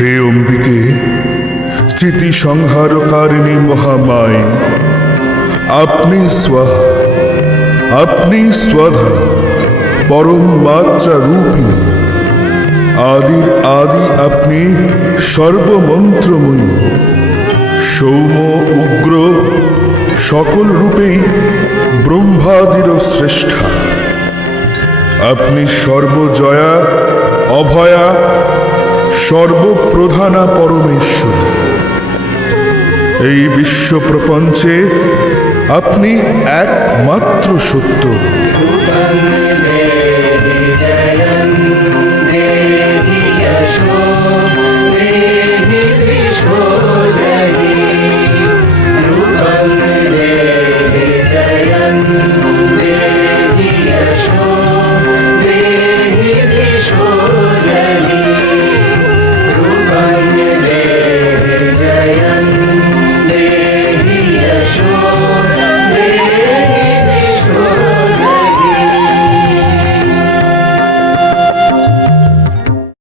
হে অম্বিকে, স্থিতি সংহারকারিণী মহামায়ে, আপনি স্বাহা, আপনি স্বধা, পরম মাত্রা রূপিণী। আদির আদি আপনি সর্বমন্ত্রময়ী, সৌম উগ্র সকল রূপেই ব্রহ্মাদিরও শ্রেষ্ঠা। আপনি সর্বজয়া অভয়া সর্বপ্রধানা পরমেশ্বরী। এই বিশ্বপ্রপঞ্চে আপনি একমাত্র সত্য।